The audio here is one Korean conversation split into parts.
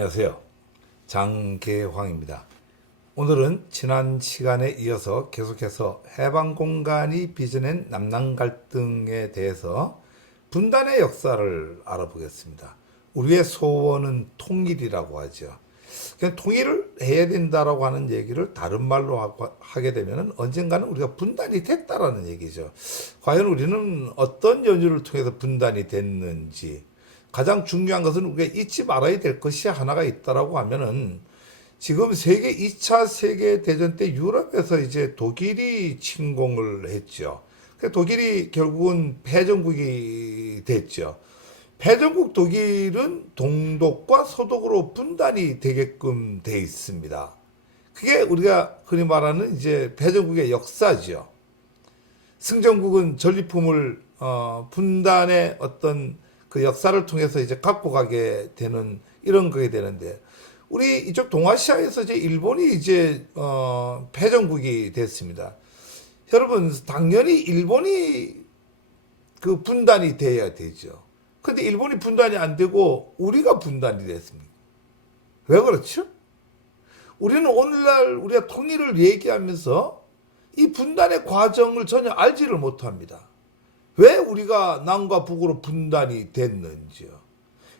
안녕하세요. 장계황입니다. 오늘은 지난 시간에 이어서 계속해서 해방공간이 빚어낸 남남 갈등에 대해서 분단의 역사를 알아보겠습니다. 우리의 소원은 통일이라고 하죠. 그냥 통일을 해야 된다라고 하는 얘기를 다른 말로 하게 되면 언젠가는 우리가 분단이 됐다라는 얘기죠. 과연 우리는 어떤 연유를 통해서 분단이 됐는지, 가장 중요한 것은 우리가 잊지 말아야 될 것이 하나가 있다라고 하면은, 지금 2차 세계대전 때 유럽에서 이제 독일이 침공을 했죠. 독일이 결국은 패전국이 됐죠. 패전국 독일은 동독과 서독으로 분단이 되게끔 돼 있습니다. 그게 우리가 흔히 말하는 이제 패전국의 역사죠. 승전국은 전리품을 분단의 어떤 그 역사를 통해서 이제 갖고 가게 되는 이런 거게 되는데, 우리 이쪽 동아시아에서 이제 일본이 이제 패전국이 됐습니다. 여러분, 당연히 일본이 그 분단이 돼야 되죠. 근데 일본이 분단이 안 되고 우리가 분단이 됐습니다. 왜 그렇죠? 우리는 오늘날 우리가 통일을 얘기하면서 이 분단의 과정을 전혀 알지를 못합니다. 왜 우리가 남과 북으로 분단이 됐는지요.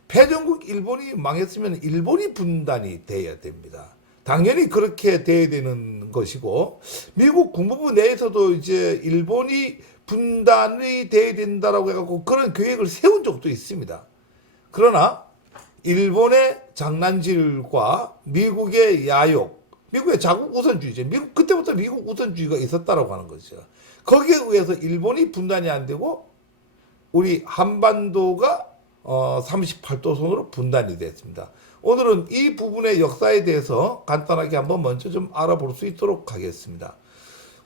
패전국 일본이 망했으면 일본이 분단이 돼야 됩니다. 당연히 그렇게 돼야 되는 것이고, 미국 국무부 내에서도 이제 일본이 분단이 돼야 된다라고 해갖고 그런 계획을 세운 적도 있습니다. 그러나 일본의 장난질과 미국의 야욕, 미국의 자국 우선주의죠. 그때부터 미국 우선주의가 있었다라고 하는 거죠. 거기에 의해서 일본이 분단이 안 되고 우리 한반도가 38도선으로 분단이 됐습니다. 오늘은 이 부분의 역사에 대해서 간단하게 한번 먼저 좀 알아볼 수 있도록 하겠습니다.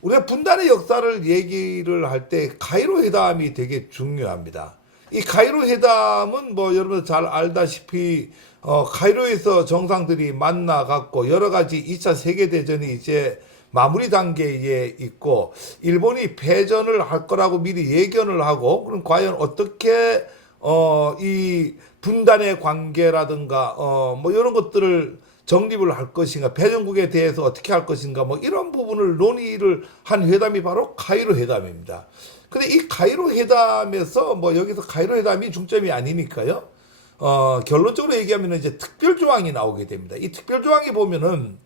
우리가 분단의 역사를 얘기를 할 때 카이로 회담이 되게 중요합니다. 이 카이로 회담은 뭐 여러분 잘 알다시피 카이로에서 정상들이 만나갖고 여러 가지 2차 세계대전이 이제 마무리 단계에 있고, 일본이 패전을 할 거라고 미리 예견을 하고, 그럼 과연 어떻게 이 분단의 관계라든가 뭐 이런 것들을 정립을 할 것인가, 패전국에 대해서 어떻게 할 것인가, 뭐 이런 부분을 논의를 한 회담이 바로 카이로 회담입니다. 근데 이 카이로 회담에서 뭐 여기서 카이로 회담이 중점이 아니니까요. 결론적으로 얘기하면 이제 특별 조항이 나오게 됩니다. 이 특별 조항이 보면은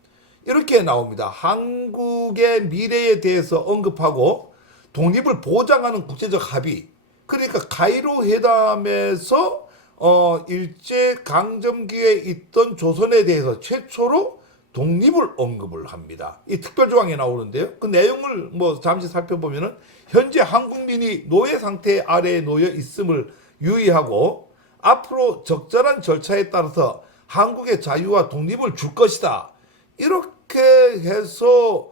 이렇게 나옵니다. 한국의 미래에 대해서 언급하고 독립을 보장하는 국제적 합의. 그러니까 카이로 회담에서 일제 강점기에 있던 조선에 대해서 최초로 독립을 언급을 합니다. 이 특별 조항이 나오는데요. 그 내용을 뭐 잠시 살펴보면은, 현재 한국민이 노예 상태 아래에 놓여 있음을 유의하고 앞으로 적절한 절차에 따라서 한국의 자유와 독립을 줄 것이다. 이렇게 해서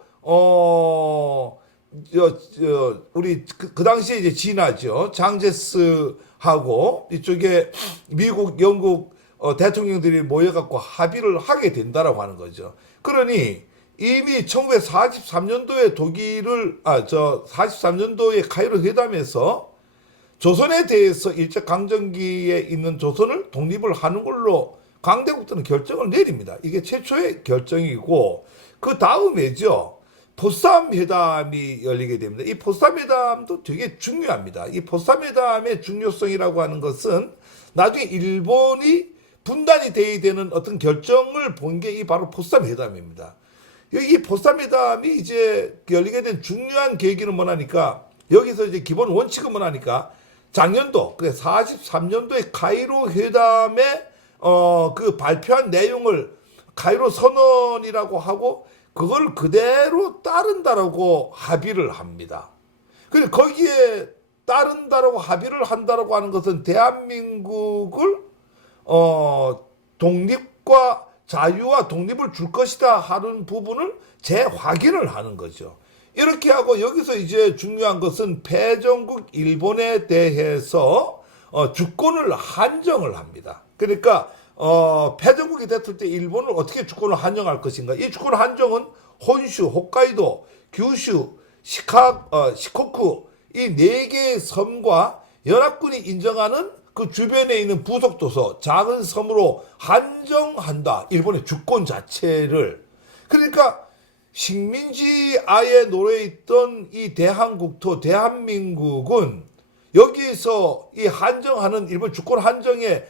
우리 그 당시에 이제 진화죠. 장제스하고 이쪽에 미국, 영국 대통령들이 모여갖고 합의를 하게 된다라고 하는 거죠. 그러니 이미 1943년도에 43년도에 카이로 회담에서 조선에 대해서 일제 강점기에 있는 조선을 독립을 하는 걸로 강대국들은 결정을 내립니다. 이게 최초의 결정이고, 그 다음에죠, 포삼 회담이 열리게 됩니다. 이 포삼 회담도 되게 중요합니다. 이 포삼 회담의 중요성이라고 하는 것은 나중에 일본이 분단이 돼야 되는 어떤 결정을 본 게 이 바로 포삼 회담입니다. 이 포삼 회담이 이제 열리게 된 중요한 계기는 뭐냐니까, 여기서 이제 기본 원칙은 뭐냐니까, 작년도, 43년도에 카이로 회담에 그 발표한 내용을 카이로 선언이라고 하고 그걸 그대로 따른다라고 합의를 합니다. 그리고 거기에 따른다라고 합의를 한다라고 하는 것은 대한민국을 독립과 자유와 독립을 줄 것이다 하는 부분을 재확인을 하는 거죠. 이렇게 하고 여기서 이제 중요한 것은 패전국 일본에 대해서 주권을 한정을 합니다. 그러니까 패전국이 됐을 때 일본을 어떻게 주권을 한정할 것인가. 이 주권 한정은 혼슈, 홋카이도, 규슈, 시코쿠 이 4개의 섬과 연합군이 인정하는 그 주변에 있는 부속도서 작은 섬으로 한정한다. 일본의 주권 자체를. 그러니까 식민지하에 놓여 있던 이 대한국토 대한민국은 여기에서 이 한정하는 일본 주권 한정의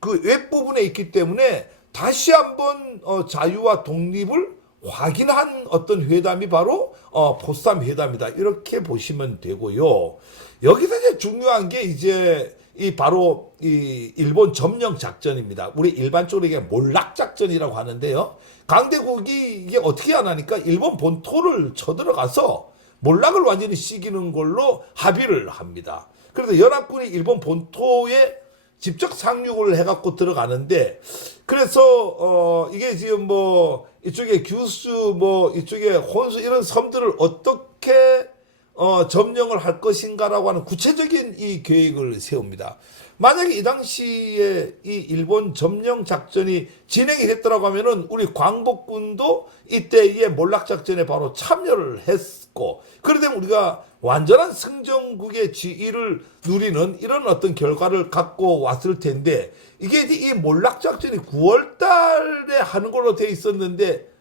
그 웹부분에 있기 때문에 다시 한번 자유와 독립을 확인한 어떤 회담이 바로 포스담 회담이다. 이렇게 보시면 되고요. 여기서 이제 중요한 게 이제 바로 이 일본 점령 작전입니다. 우리 일반적으로 이게 몰락 작전이라고 하는데요. 강대국이 이게 어떻게 안 하니까 일본 본토를 쳐들어가서 몰락을 완전히 시키는 걸로 합의를 합니다. 그래서 연합군이 일본 본토에 직접 상륙을 해갖고 들어가는데, 그래서 이게 지금 뭐 이쪽에 규슈 뭐 이쪽에 혼수 이런 섬들을 어떻게 점령을 할 것인가라고 하는 구체적인 이 계획을 세웁니다. 만약에 이 당시에 이 일본 점령 작전이 진행이 됐더라고 하면은 우리 광복군도 이때의 몰락 작전에 바로 참여를 했고, 그러다 우리가 완전한 승전국의 지위를 누리는 이런 어떤 결과를 갖고 왔을 텐데, 이게 이제 이 몰락 작전이 9월 달에 하는 걸로 돼 있었는데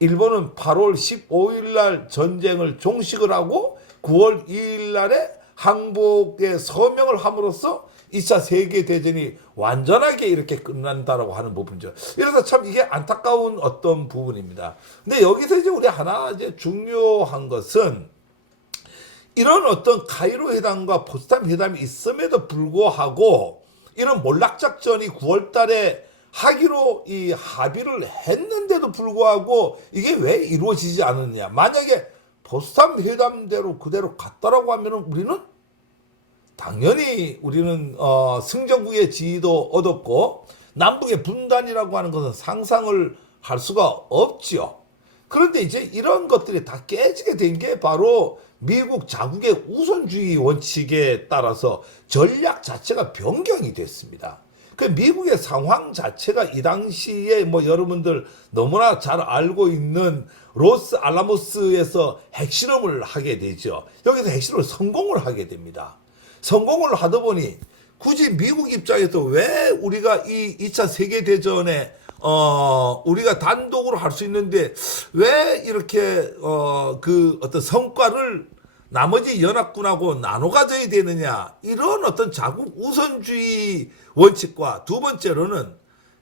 일본은 8월 15일 날 전쟁을 종식을 하고 9월 2일 날에 항복에 서명을 함으로써 2차 세계대전이 완전하게 이렇게 끝난다라고 하는 부분이죠. 그래서 참 이게 안타까운 어떤 부분입니다. 근데 여기서 이제 우리 하나 이제 중요한 것은 이런 어떤 카이로 회담과 포츠담 회담이 있음에도 불구하고 이런 몰락작전이 9월 달에 하기로 이 합의를 했는데도 불구하고 이게 왜 이루어지지 않느냐. 만약에 포츠담 회담대로 그대로 갔다라고 하면은 우리는 당연히 우리는 승전국의 지위도 얻었고 남북의 분단이라고 하는 것은 상상을 할 수가 없지요. 그런데 이제 이런 것들이 다 깨지게 된 게 바로 미국 자국의 우선주의 원칙에 따라서 전략 자체가 변경이 됐습니다. 그 미국의 상황 자체가 이 당시에 뭐 여러분들 너무나 잘 알고 있는 로스 알라모스에서 핵실험을 하게 되죠. 여기서 핵실험을 성공을 하게 됩니다. 성공을 하다 보니 굳이 미국 입장에서 왜 우리가 이 2차 세계대전에 우리가 단독으로 할 수 있는데 왜 이렇게 그 어떤 성과를 나머지 연합군하고 나눠 가져야 되느냐, 이런 어떤 자국 우선주의 원칙과 두 번째로는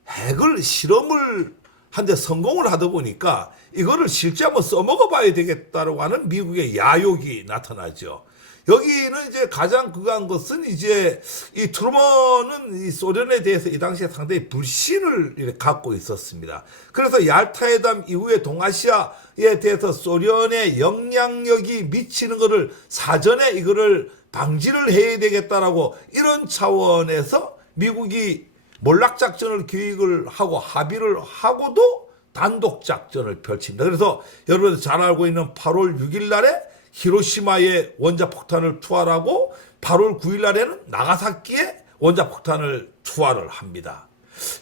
핵을 실험을 한데 성공을 하다 보니까 이거를 실제 한번 써먹어 봐야 되겠다라고 하는 미국의 야욕이 나타나죠. 여기는 이제 가장 그한 것은 이제 이 트루먼은 이 소련에 대해서 이 당시에 상당히 불신을 갖고 있었습니다. 그래서 얄타회담 이후에 동아시아에 대해서 소련의 영향력이 미치는 것을 사전에 이거를 방지를 해야 되겠다라고 이런 차원에서 미국이 몰락작전을 기획을 하고 합의를 하고도 단독작전을 펼칩니다. 그래서 여러분 잘 알고 있는 8월 6일 날에 히로시마에 원자폭탄을 투하하고 8월 9일 날에는 나가사키에 원자폭탄을 투하를 합니다.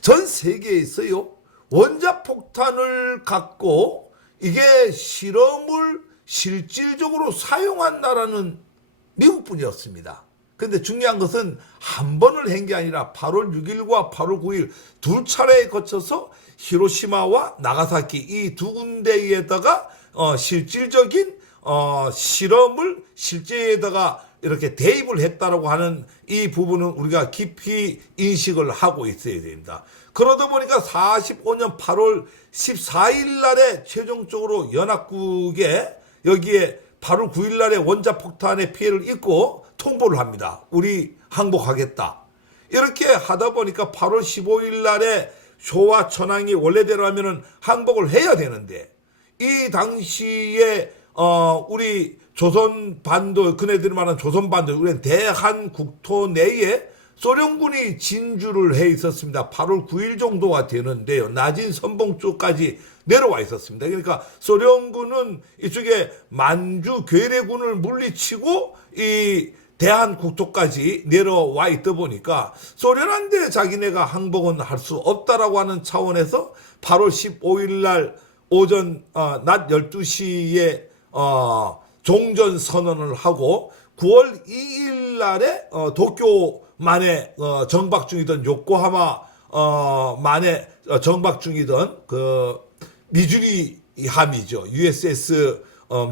전 세계에서요, 원자폭탄을 갖고 이게 실험을 실질적으로 사용한 나라는 미국뿐이었습니다. 그런데 중요한 것은 한 번을 한 게 아니라 8월 6일과 8월 9일 두 차례에 거쳐서 히로시마와 나가사키 이 두 군데에다가 실질적인 실험을 실제에다가 이렇게 대입을 했다라고 하는 이 부분은 우리가 깊이 인식을 하고 있어야 됩니다. 그러다 보니까 45년 8월 14일 날에 최종적으로 연합국에 여기에 8월 9일 날에 원자폭탄의 피해를 입고 통보를 합니다. 우리 항복하겠다. 이렇게 하다 보니까 8월 15일 날에 쇼와 천황이 원래대로 하면은 항복을 해야 되는데 이 당시에 우리 조선반도, 그네들이 말하는 조선반도, 우리는 대한국토 내에 소련군이 진주를 해 있었습니다. 8월 9일 정도가 되는데요. 낮은 선봉 쪽까지 내려와 있었습니다. 그러니까 소련군은 이쪽에 만주 괴뢰군을 물리치고 이 대한국토까지 내려와 있다 보니까 소련한테 자기네가 항복은 할 수 없다라고 하는 차원에서 8월 15일 날 오전 낮 12시에 종전 선언을 하고 9월 2일 날에 도쿄 만에 정박 중이던 요코하마 만에 정박 중이던 그 미주리 함이죠. USS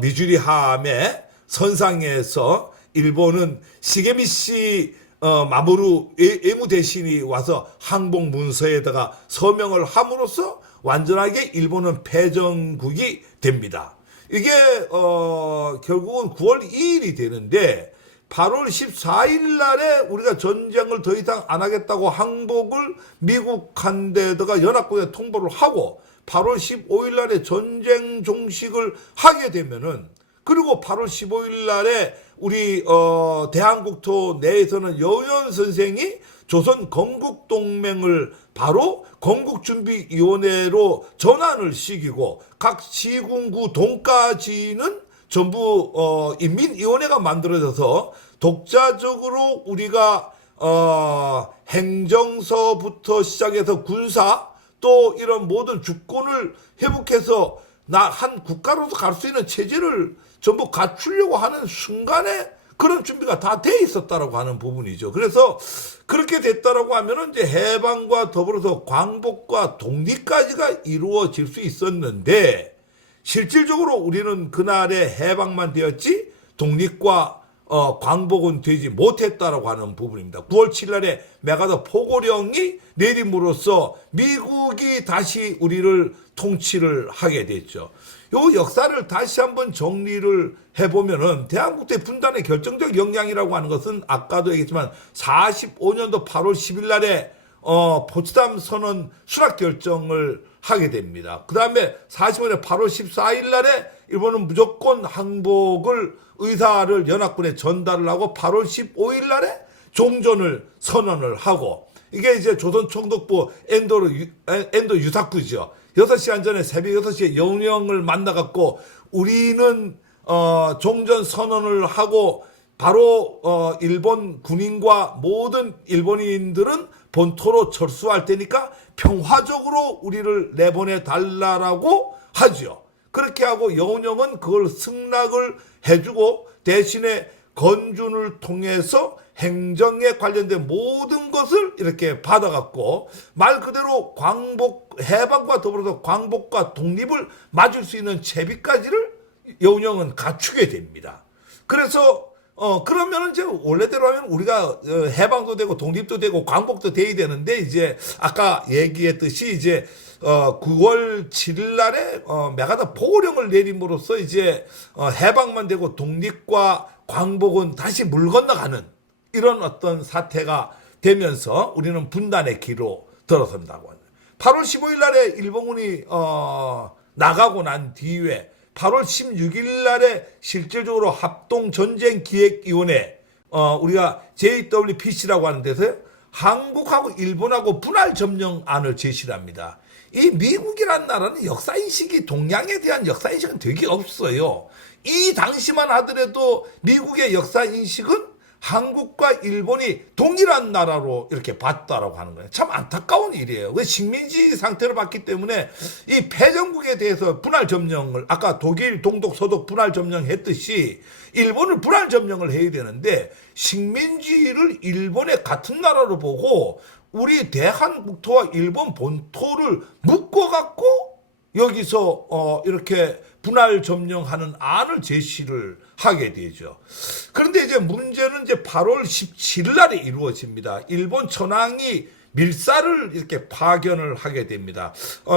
미주리 함의 선상에서 일본은 시게미시 마모루 외무 대신이 와서 항복 문서에다가 서명을 함으로써 완전하게 일본은 패전국이 됩니다. 이게 결국은 9월 2일이 되는데 8월 14일 날에 우리가 전쟁을 더 이상 안 하겠다고 항복을 미국한데다가 연합군에 통보를 하고 8월 15일 날에 전쟁 종식을 하게 되면은, 그리고 8월 15일 날에 우리 대한국토 내에서는 여우현 선생이 조선 건국동맹을 바로 건국준비위원회로 전환을 시키고 각 시군구 동까지는 전부 인민위원회가 만들어져서 독자적으로 우리가 행정서부터 시작해서 군사 또 이런 모든 주권을 회복해서 한 국가로서 갈 수 있는 체제를 전부 갖추려고 하는 순간에 그런 준비가 다 돼 있었다라고 하는 부분이죠. 그래서 그렇게 됐다라고 하면은 이제 해방과 더불어서 광복과 독립까지가 이루어질 수 있었는데, 실질적으로 우리는 그날에 해방만 되었지 독립과 광복은 되지 못했다라고 하는 부분입니다. 9월 7일 날에 메가더 포고령이 내림으로써 미국이 다시 우리를 통치를 하게 됐죠. 요 역사를 다시 한번 정리를 해보면은 대한국대 분단의 결정적 영향이라고 하는 것은 아까도 얘기했지만 45년도 8월 10일 날에 포츠담 선언 수락 결정을 하게 됩니다. 그 다음에 45년 8월 14일 날에 일본은 무조건 항복을 의사를 연합군에 전달을 하고 8월 15일 날에 종전을 선언을 하고, 이게 이제 조선 총독부 엔도 유사쿠죠. 6시간 전에 새벽 6시에 영령을 만나갖고 우리는 종전 선언을 하고 바로 일본 군인과 모든 일본인들은 본토로 철수할 테니까 평화적으로 우리를 내보내 달라라고 하죠. 그렇게 하고 여운형은 그걸 승낙을 해주고 대신에 건준을 통해서 행정에 관련된 모든 것을 이렇게 받아갖고 말 그대로 해방과 더불어서 광복과 독립을 맞을 수 있는 채비까지를 여운형은 갖추게 됩니다. 그래서 그러면은 이제 원래대로 하면 우리가 해방도 되고 독립도 되고 광복도 돼야 되는데, 이제 아까 얘기했듯이 이제 9월 7일 날에 메가더 포고령을 내림으로써 이제 해방만 되고 독립과 광복은 다시 물 건너가는 이런 어떤 사태가 되면서 우리는 분단의 길로 들어선다고 합니다. 8월 15일 날에 일본군이 나가고 난 뒤에 8월 16일 날에 실질적으로 합동전쟁기획위원회, 우리가 JWPC라고 하는 데서 한국하고 일본하고 분할점령안을 제시를 합니다. 이 미국이라는 나라는 역사인식이, 동양에 대한 역사인식은 되게 없어요. 이 당시만 하더라도 미국의 역사인식은 한국과 일본이 동일한 나라로 이렇게 봤다라고 하는 거예요. 참 안타까운 일이에요. 식민지 상태로 봤기 때문에 이 패전국에 대해서 분할 점령을, 아까 독일, 동독, 서독 분할 점령했듯이 일본을 분할 점령을 해야 되는데 식민지를 일본의 같은 나라로 보고 우리 대한국토와 일본 본토를 묶어갖고 여기서 이렇게 분할 점령하는 안을 제시를 하게 되죠. 그런데 이제 문제는 이제 8월 17일 날에 이루어집니다. 일본 천황이 밀사를 이렇게 파견을 하게 됩니다.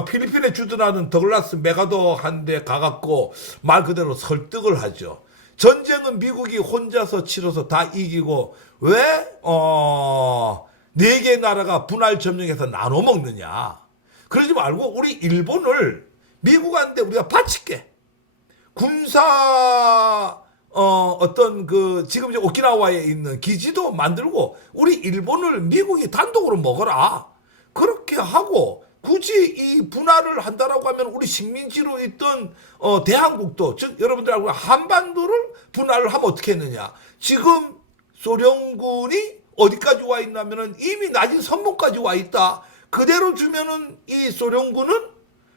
필리핀에 주둔하는 더글라스 메가더 한데 가갖고 말 그대로 설득을 하죠. 전쟁은 미국이 혼자서 치러서 다 이기고 왜 4개 나라가 분할 점령해서 나눠 먹느냐. 그러지 말고 우리 일본을 미국한테 우리가 바칠게. 군사 어떤 지금 이제 오키나와에 있는 기지도 만들고 우리 일본을 미국이 단독으로 먹어라. 그렇게 하고 굳이 이 분할을 한다라고 하면 우리 식민지로 있던 대한국도, 즉 여러분들 알고 한반도를 분할을 하면 어떻게 했느냐. 지금 소련군이 어디까지 와 있냐면은 이미 낮은 선봉까지 와 있다. 그대로 주면은 이 소련군은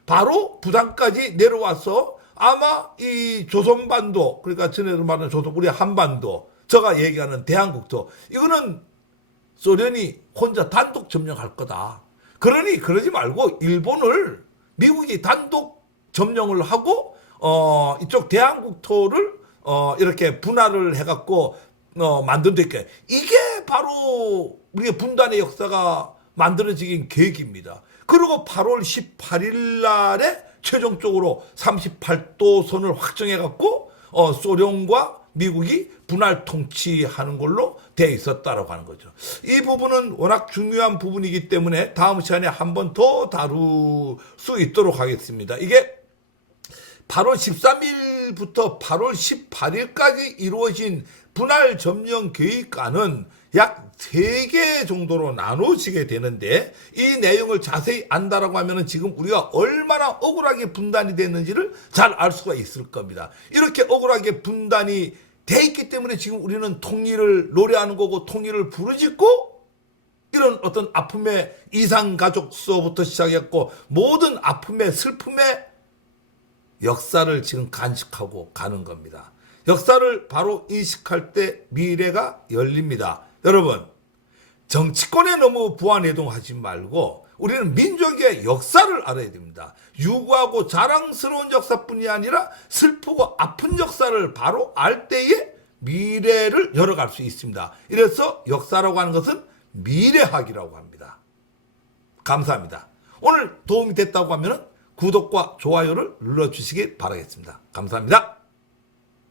바로 부산까지 내려와서 아마 이 조선반도, 그러니까 전에도 말하는 우리 한반도, 제가 얘기하는 대한국토, 이거는 소련이 혼자 단독 점령할 거다. 그러니 그러지 말고 일본을 미국이 단독 점령을 하고 이쪽 대한국토를 이렇게 분할을 해갖고 만든다니까 이게 바로 우리의 분단의 역사가 만들어지긴 계획입니다. 그리고 8월 18일 날에 최종적으로 38도선을 확정해갖고 소련과 미국이 분할 통치하는 걸로 돼 있었다라고 하는 거죠. 이 부분은 워낙 중요한 부분이기 때문에 다음 시간에 한 번 더 다룰 수 있도록 하겠습니다. 이게 8월 13일부터 8월 18일까지 이루어진 분할 점령 계획안은 약 3개 정도로 나눠지게 되는데 이 내용을 자세히 안다라고 하면은 지금 우리가 얼마나 억울하게 분단이 됐는지를 잘 알 수가 있을 겁니다. 이렇게 억울하게 분단이 돼 있기 때문에 지금 우리는 통일을 노래하는 거고 통일을 부르짖고 이런 어떤 아픔의 이산가족서부터 시작했고 모든 아픔의 슬픔의 역사를 지금 간직하고 가는 겁니다. 역사를 바로 인식할 때 미래가 열립니다. 여러분, 정치권에 너무 부안해동하지 말고 우리는 민족의 역사를 알아야 됩니다. 유구하고 자랑스러운 역사뿐이 아니라 슬프고 아픈 역사를 바로 알 때에 미래를 열어갈 수 있습니다. 이래서 역사라고 하는 것은 미래학이라고 합니다. 감사합니다. 오늘 도움이 됐다고 하면 구독과 좋아요를 눌러주시기 바라겠습니다. 감사합니다.